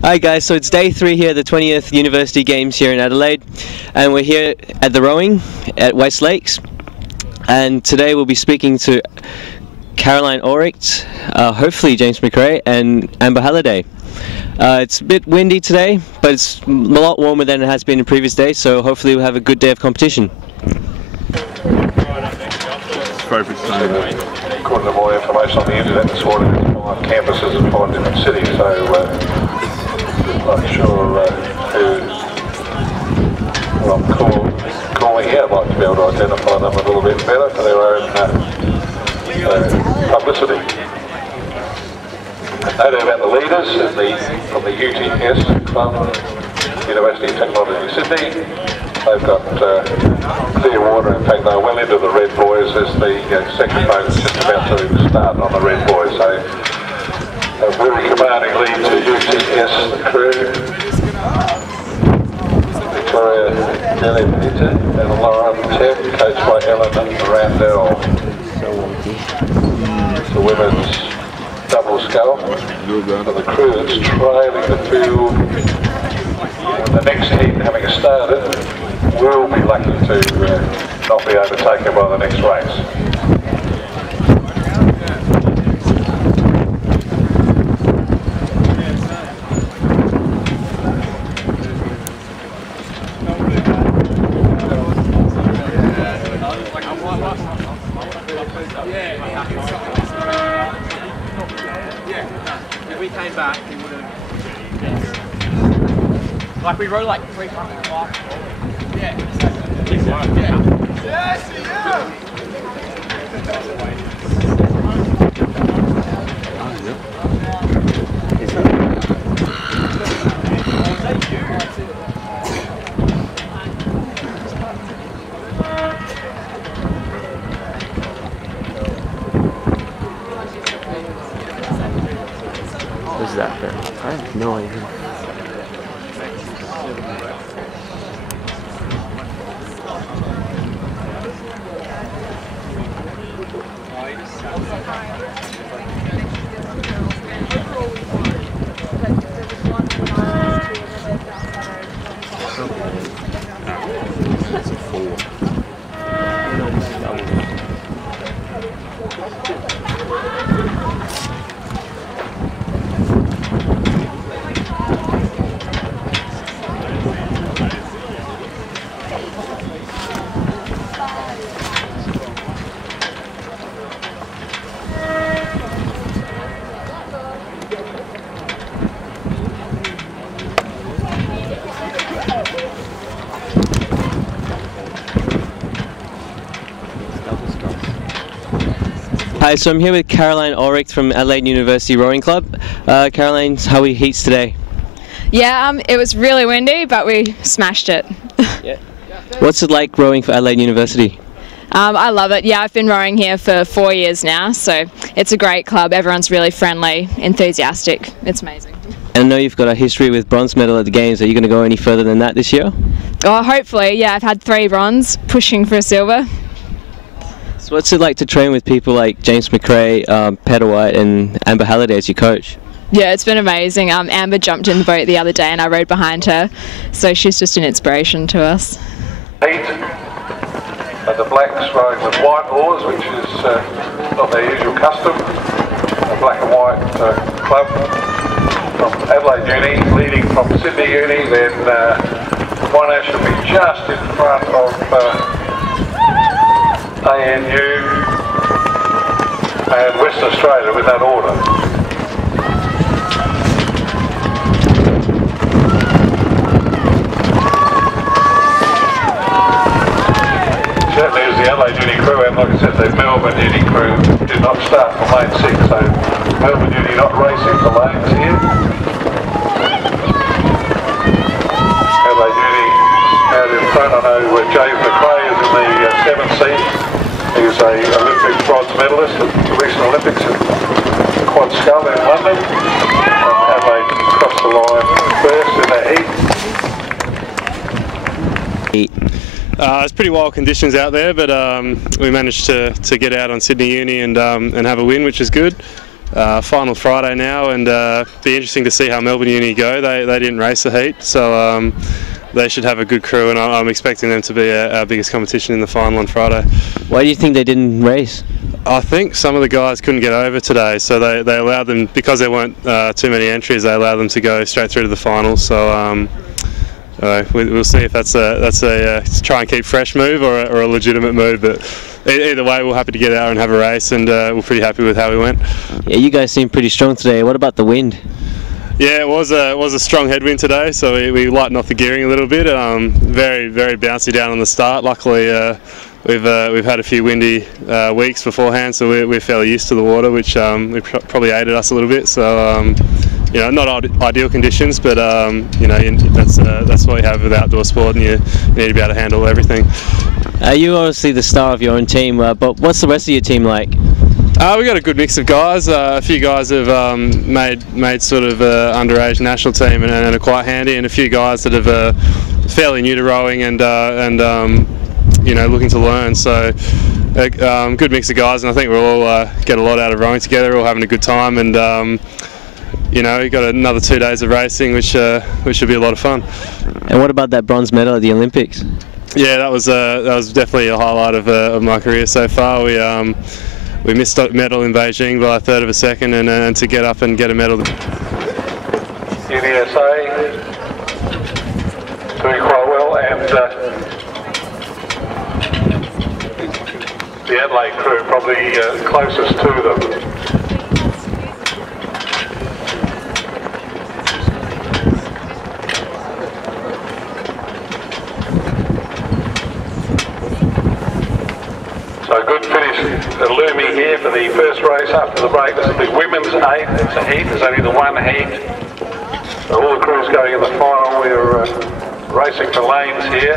Hi guys, so it's day 3 here at the 20th University Games here in Adelaide, and we're here at the rowing at West Lakes, and today we'll be speaking to Caroline Auricht, hopefully James McRae and Amber Halliday. It's a bit windy today, but it's a lot warmer than it has been in previous days, so hopefully we'll have a good day of competition. According to more information on the internet this morning, there's 5 campuses in 5 different cities, so not sure who's calling here. I'd like to be able to identify them a little bit better for their own publicity. No doubt about the leaders from the UTS Club, University of Technology Sydney. They've got clear water. In fact, they're well into the red buoys as the second boat is just about to start on the red buoy. So a very commanding lead to UTS, the crew. Victoria Nelly Peter and Laura Ted, coached by Ellen Randell. It's the women's double scull. So the crew that's trailing the field. The next heat, having started, will be lucky to not be overtaken by the next race. If we came back, we would have. Like we rode like 3 times. Yeah. Yes, What is that? I have no idea. Hi, so I'm here with Caroline Auricht from Adelaide University Rowing Club. Caroline, how are your heats today? Yeah, it was really windy, but we smashed it. Yeah. What's it like rowing for Adelaide University? I love it. Yeah, I've been rowing here for 4 years now, so it's a great club. Everyone's really friendly, enthusiastic. It's amazing. And I know you've got a history with bronze medal at the Games. Are you going to go any further than that this year? Oh, hopefully. Yeah, I've had 3 bronze, pushing for a silver. So what's it like to train with people like James McRae, Peter White and Amber Halliday as your coach? Yeah, it's been amazing. Amber jumped in the boat the other day and I rode behind her, so she's just an inspiration to us. 8, and the blacks rowing with white oars, which is not their usual custom. The black and white club from Adelaide Uni, leading from Sydney Uni, then Monash should be just in front of ANU and West Australia with that order. Certainly as the Adelaide Uni crew, and like I said, the Melbourne Uni crew did not start from lane 6, so Melbourne Uni not racing for lanes here. Adelaide Uni out in front. I know James McRae is in the 7th seat. He's a Olympic bronze medalist at the recent Olympics in Quad Scull in London. And Adelaide crossed the line first in the heat. It's pretty wild conditions out there, but we managed to get out on Sydney Uni and have a win, which is good. final Friday now, and be interesting to see how Melbourne Uni go. They didn't race the heat, so they should have a good crew, and I'm expecting them to be our biggest competition in the final on Friday. Why do you think they didn't race? I think some of the guys couldn't get over today, so they allowed them, because there weren't too many entries, they allowed them to go straight through to the final. So we'll see if that's a try and keep fresh move or a legitimate move. But either way, we're happy to get out and have a race, and we're pretty happy with how we went. Yeah, you guys seem pretty strong today. What about the wind? Yeah, it was a strong headwind today, so we lightened off the gearing a little bit. Very bouncy down on the start. Luckily, we've had a few windy weeks beforehand, so we're fairly used to the water, which probably aided us a little bit. So not ideal conditions, but that's what you have with outdoor sport, and you need to be able to handle everything. You're obviously the star of your own team, but what's the rest of your team like? We've got a good mix of guys. A few guys have made sort of underage national team and are quite handy, and a few guys that have fairly new to rowing and looking to learn. So good mix of guys, and I think we'll all get a lot out of rowing together. We're all having a good time, and we've got another 2 days of racing, which should be a lot of fun. And what about that bronze medal at the Olympics? Yeah, that was definitely a highlight of my career so far. We missed a medal in Beijing by a third of a second, and to get up and get a medal. UDSA doing quite well, and the Adelaide crew probably closest to them. So good finish looming here for the first race after the break. This is the women's 8. It's a heat. There's only the one heat. So all the crews going in the final. We're racing for lanes here.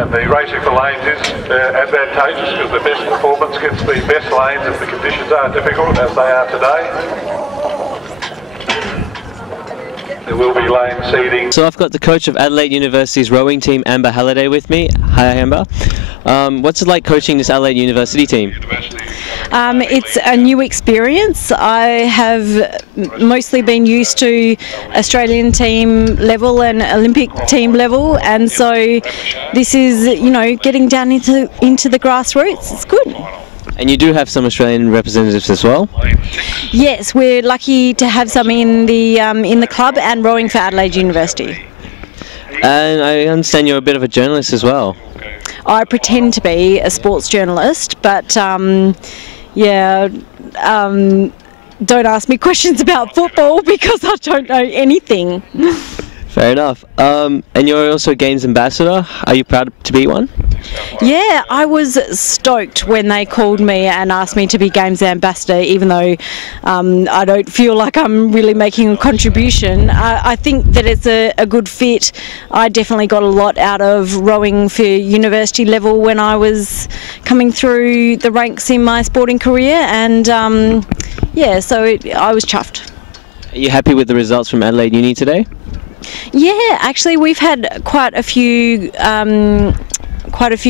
And the racing for lanes is advantageous because the best performance gets the best lanes if the conditions are difficult, as they are today. There will be lane seating. So I've got the coach of Adelaide University's rowing team, Amber Halliday, with me. Hi, Amber. What's it like coaching this Adelaide University team? It's a new experience. I have mostly been used to Australian team level and Olympic team level, and so this is, getting down into the grassroots. It's good. And you do have some Australian representatives as well? Yes, we're lucky to have some in the club and rowing for Adelaide University. And I understand you're a bit of a journalist as well. I pretend to be a sports journalist, but don't ask me questions about football because I don't know anything. Fair enough. And you're also a Games Ambassador. Are you proud to be one? Yeah, I was stoked when they called me and asked me to be Games Ambassador, even though I don't feel like I'm really making a contribution. I think that it's a good fit. I definitely got a lot out of rowing for university level when I was coming through the ranks in my sporting career, and I was chuffed. Are you happy with the results from Adelaide Uni today? Yeah, actually we've had quite a few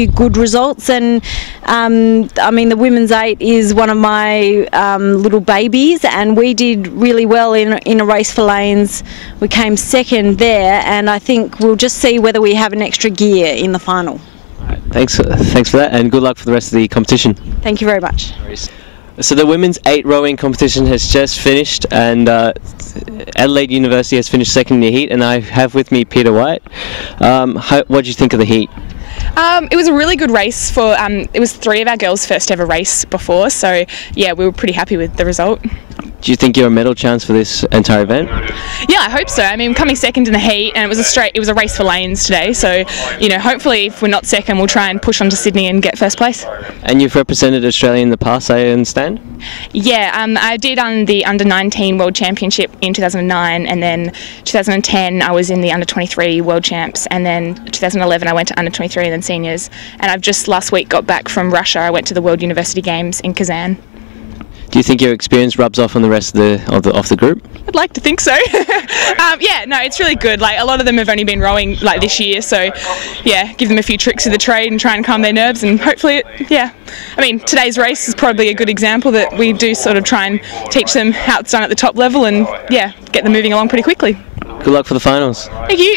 good results, and the women's 8 is one of my little babies, and we did really well in a race for lanes. We came second there, and I think we'll just see whether we have an extra gear in the final. Right, thanks for that, and good luck for the rest of the competition. Thank you very much. So the women's 8 rowing competition has just finished, and Adelaide University has finished second in the heat, and I have with me Peter White. What did you think of the heat? It was a really good race for, it was 3 of our girls' first ever race before, so yeah, we were pretty happy with the result. Do you think you're a medal chance for this entire event? Yeah, I hope so. I mean, coming second in the heat, and it was a race for lanes today, so hopefully if we're not second, we'll try and push on to Sydney and get first place. And you've represented Australia in the past, I understand? Yeah, I did on the Under-19 World Championship in 2009, and then 2010 I was in the Under-23 World Champs, and then 2011 I went to Under-23 and then seniors, and I've just last week got back from Russia. I went to the World University Games in Kazan. Do you think your experience rubs off on the rest of the group? I'd like to think so. Yeah, no, it's really good. Like, a lot of them have only been rowing like this year, so yeah, give them a few tricks of the trade and try and calm their nerves, and hopefully, yeah. I mean, today's race is probably a good example that we do sort of try and teach them how it's done at the top level, and yeah, get them moving along pretty quickly. Good luck for the finals. Thank you.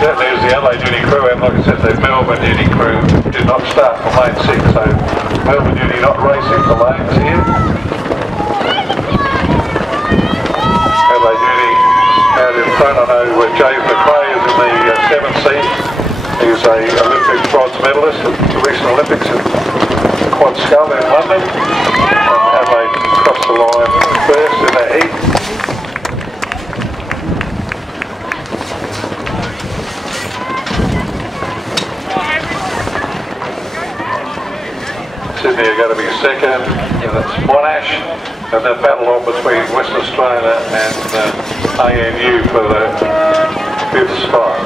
Certainly as the LA duty crew, and like I said, the Melbourne duty crew did not start from lane 6, so Melbourne duty not racing the lanes here. LA duty out in front. I know James McRae is in the 7th seat. He's a Olympic bronze medalist at the recent Olympics in Quad Scull in London. And Adelaide crossed the line first in the heat. Sydney are going to be second, and it's Monash, and then battle on between Western Australia and ANU for the 5th spot.